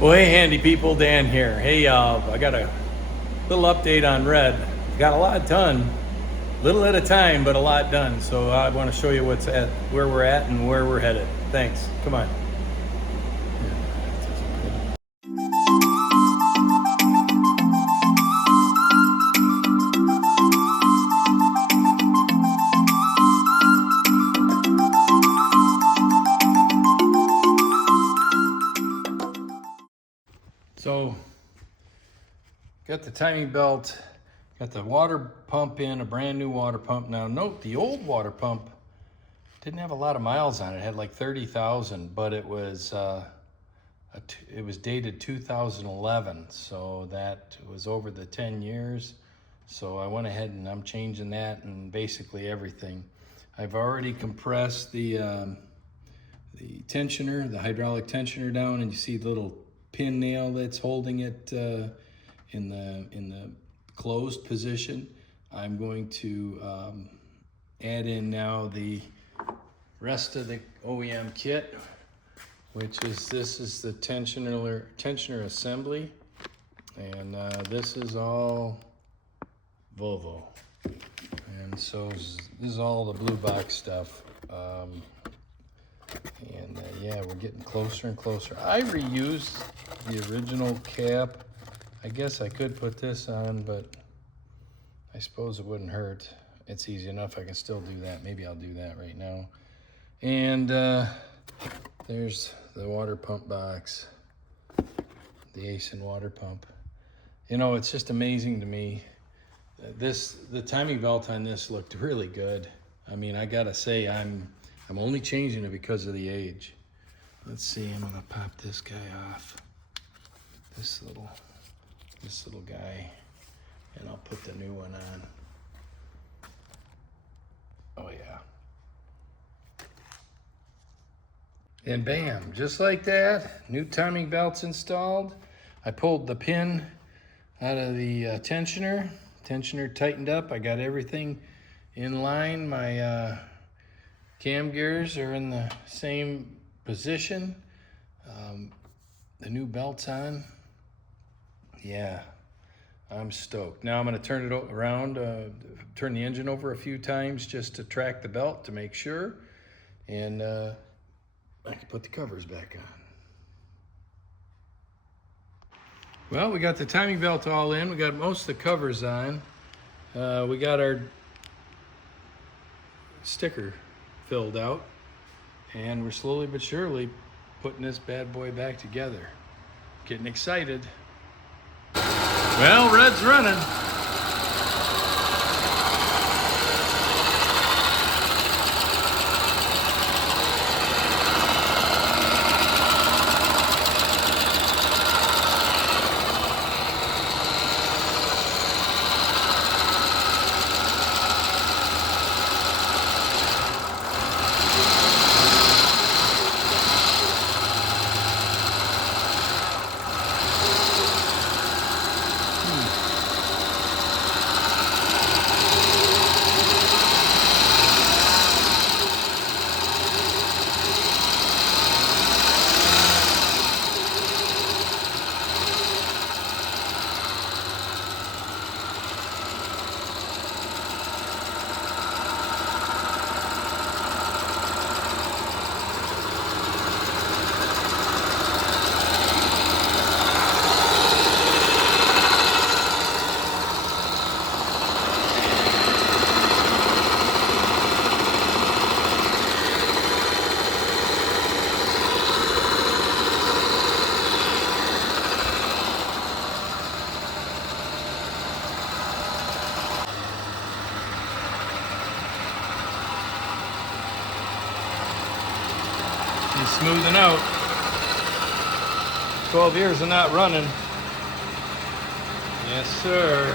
Well, hey, handy people, Dan here. Hey, I got a little update on Red. Got a lot done, little at a time, but a lot done. So I want to show you where we're at, and where we're headed. Thanks. Come on. So, got the timing belt, got the water pump in, a brand new water pump. Now note, the old water pump didn't have a lot of miles on it. It had like 30,000, but it was dated 2011, so that was over the 10 years. So I went ahead and I'm changing that and basically everything. I've already compressed the tensioner, the hydraulic tensioner down, and you see the little pin nail that's holding it in the closed position. I'm going to add in now the rest of the OEM kit, which is this is the tensioner assembly, and this is all Volvo, and so this is all the blue box stuff. Yeah, we're getting closer and closer. I reused the original cap. I guess I could put this on, but I suppose it wouldn't hurt. It's easy enough. I can still do that. Maybe I'll do that right now. And there's the water pump box, the ASIN water pump. You know, it's just amazing to me. The timing belt on this looked really good. I mean, I gotta say, I'm only changing it because of the age. Let's see, I'm gonna pop this guy off. This little guy, and I'll put the new one on. Oh yeah. And bam, just like that, new timing belt's installed. I pulled the pin out of the tensioner. Tensioner tightened up. I got everything in line. My cam gears are in the same position. The new belt's on. Yeah, I'm stoked. Now I'm gonna turn it around, turn the engine over a few times just to track the belt to make sure. And I can put the covers back on. Well, we got the timing belt all in. We got most of the covers on. We got our sticker filled out, and we're slowly but surely putting this bad boy back together. Getting excited. Well, Red's running. He's smoothing out. 12 years of not running. Yes, sir.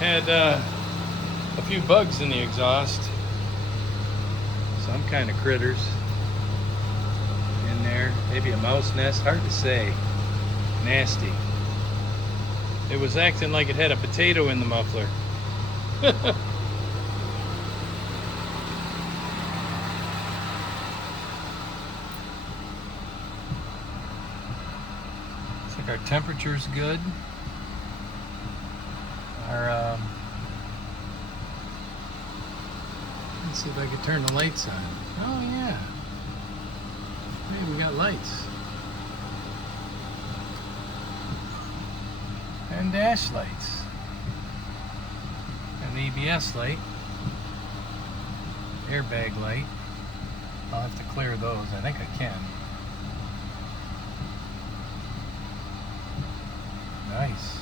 Had a few bugs in the exhaust. Some kind of critters in there. Maybe a mouse nest, hard to say. Nasty. It was acting like it had a potato in the muffler. think our temperature's good. Our let's see if I can turn the lights on. Oh yeah. Hey, we got lights. And dash lights. An ABS light. Airbag light. I'll have to clear those. I think I can. Nice.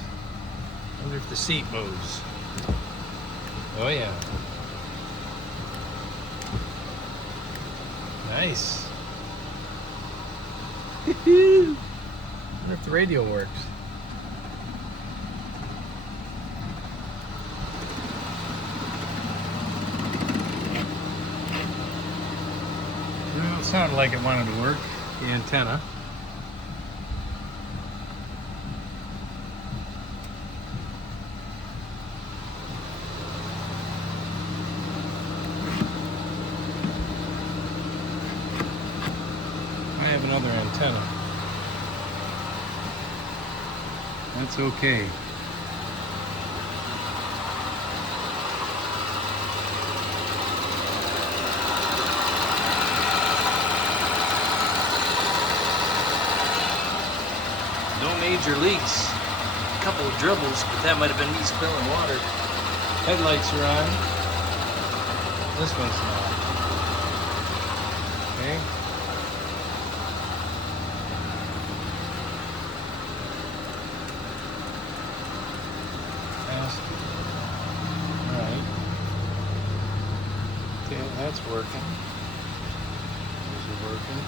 Wonder if the seat moves. Oh yeah. Nice. Wonder if the radio works. Well, it sounded like it wanted to work. The antenna. I have another antenna. That's okay. No major leaks. A couple of dribbles, but that might have been me spilling water. Headlights are on. This one's not. Okay. Alright. Okay, that's working. These are working.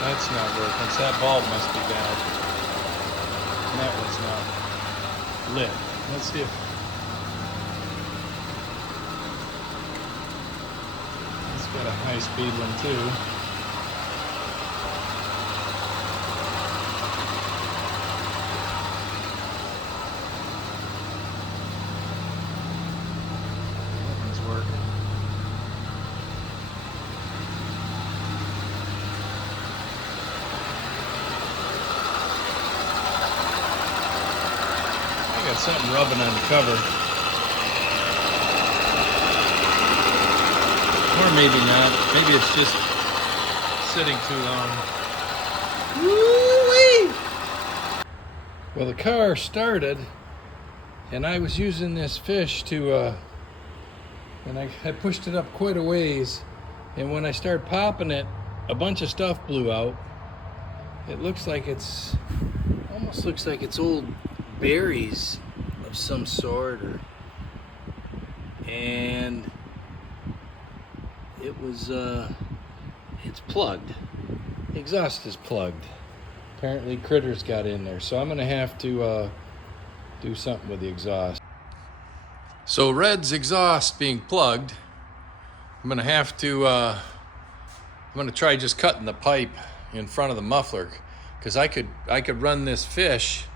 That's not working, so that bulb must be bad. And that one's not lit. Let's see if... It's got a high-speed one too. That one's working. Got something rubbing on the cover. Or maybe not. Maybe it's just sitting too long. Woo-wee! Well, the car started, and I was using this fish to, and I had pushed it up quite a ways, and when I started popping it, a bunch of stuff blew out. It looks like it's, almost looks like it's old berries of some sort, and it was it's plugged. The exhaust is plugged. Apparently critters got in there, so I'm gonna have to do something with the exhaust. So Red's exhaust being plugged, I'm gonna have to I'm gonna try just cutting the pipe in front of the muffler, because I could run this fish.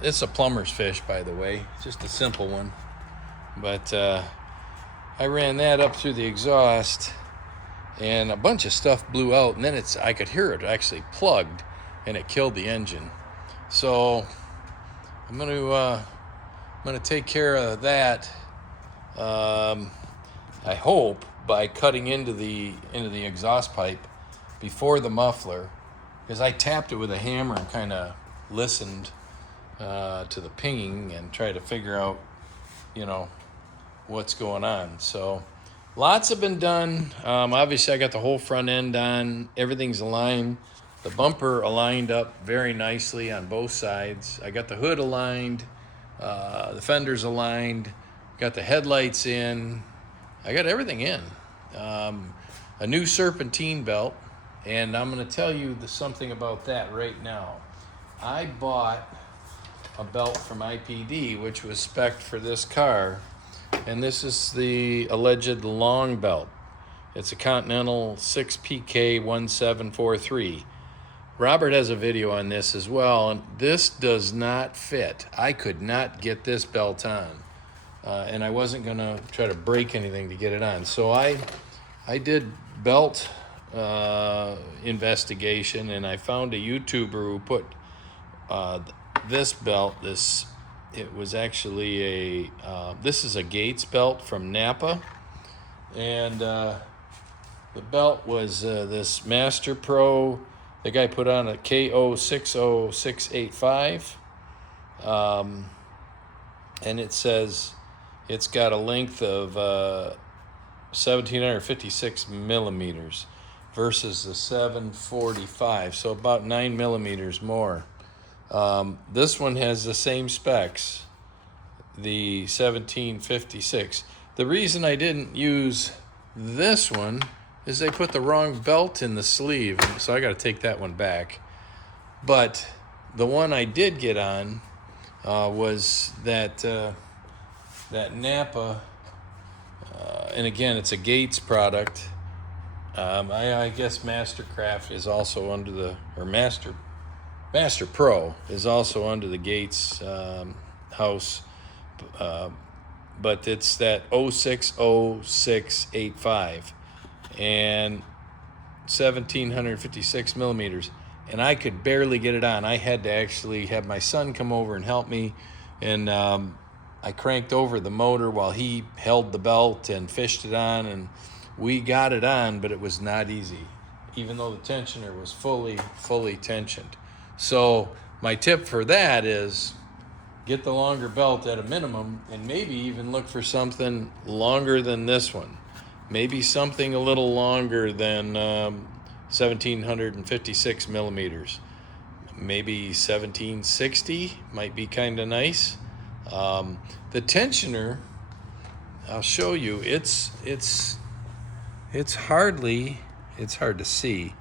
It's a plumber's fish, by the way, just a simple one. But I ran that up through the exhaust, and a bunch of stuff blew out, and then I could hear it actually plugged, and it killed the engine. So I'm gonna take care of that. I hope by cutting into the exhaust pipe before the muffler, because I tapped it with a hammer and kind of listened to the pinging and try to figure out, you know, what's going on. So lots have been done. Obviously I got the whole front end on, everything's aligned. The bumper aligned up very nicely on both sides. I got the hood aligned, the fenders aligned, got the headlights in. I got everything in. A new serpentine belt, and I'm gonna tell you something about that right now. I bought a belt from IPD, which was spec'd for this car, and this is the alleged long belt. It's a Continental 6PK1743. Robert has a video on this as well, and this does not fit. I could not get this belt on, and I wasn't gonna try to break anything to get it on. So I did belt investigation, and I found a YouTuber who put this belt. It was actually this is a Gates belt from Napa, and the belt was this Master Pro. The guy put on a KO60685, and it says it's got a length of 1756 millimeters versus the 745, so about 9 millimeters more. This one has the same specs, the 1756. The reason I didn't use this one is they put the wrong belt in the sleeve, so I got to take that one back. But the one I did get on was that Napa, and again, it's a Gates product. I guess Mastercraft is also under the, or Master Pro is also under the Gates house, but it's that 060685 and 1756 millimeters, and I could barely get it on. I had to actually have my son come over and help me, and I cranked over the motor while he held the belt and fished it on, and we got it on, but it was not easy, even though the tensioner was fully tensioned. So my tip for that is get the longer belt at a minimum, and maybe even look for something longer than this one. Maybe something a little longer than 1756 millimeters. Maybe 1760 might be kind of nice. The tensioner, I'll show you. It's hard to see,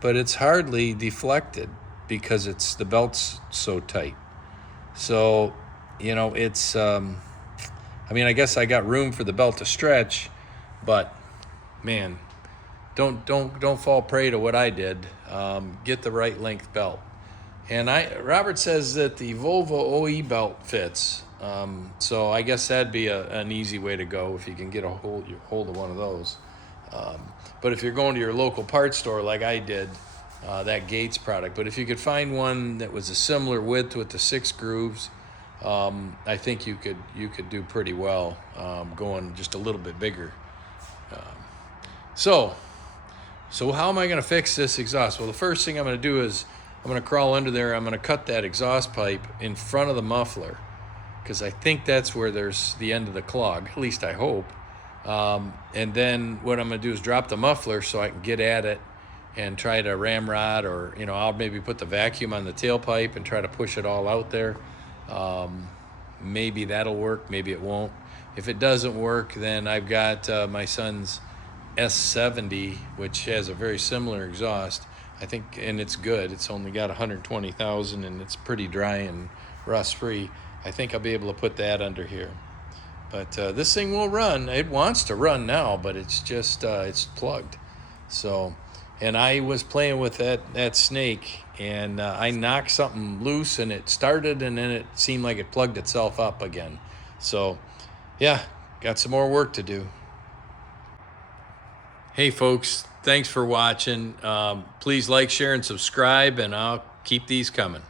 but it's hardly deflected because the belt's so tight. So, it's I guess I got room for the belt to stretch, but man, don't fall prey to what I did. Get the right length belt. And Robert says that the Volvo OE belt fits. So I guess that'd be an easy way to go if you can get a hold of one of those. But if you're going to your local parts store like I did, that Gates product. But if you could find one that was a similar width with the 6 grooves, I think you could do pretty well going just a little bit bigger. So how am I going to fix this exhaust? Well, the first thing I'm going to do is I'm going to crawl under there. I'm going to cut that exhaust pipe in front of the muffler, because I think that's where there's the end of the clog, at least I hope. And then what I'm going to do is drop the muffler so I can get at it and try to ramrod, or I'll maybe put the vacuum on the tailpipe and try to push it all out there. Maybe that'll work, maybe it won't. If it doesn't work, then I've got my son's S70, which has a very similar exhaust, I think, and it's good. It's only got 120,000 and it's pretty dry and rust free. I think I'll be able to put that under here. But this thing will run. It wants to run now, but it's just it's plugged. So, and I was playing with that snake, and I knocked something loose and it started, and then it seemed like it plugged itself up again. So yeah, got some more work to do. Hey folks, thanks for watching. Please like, share, and subscribe, and I'll keep these coming.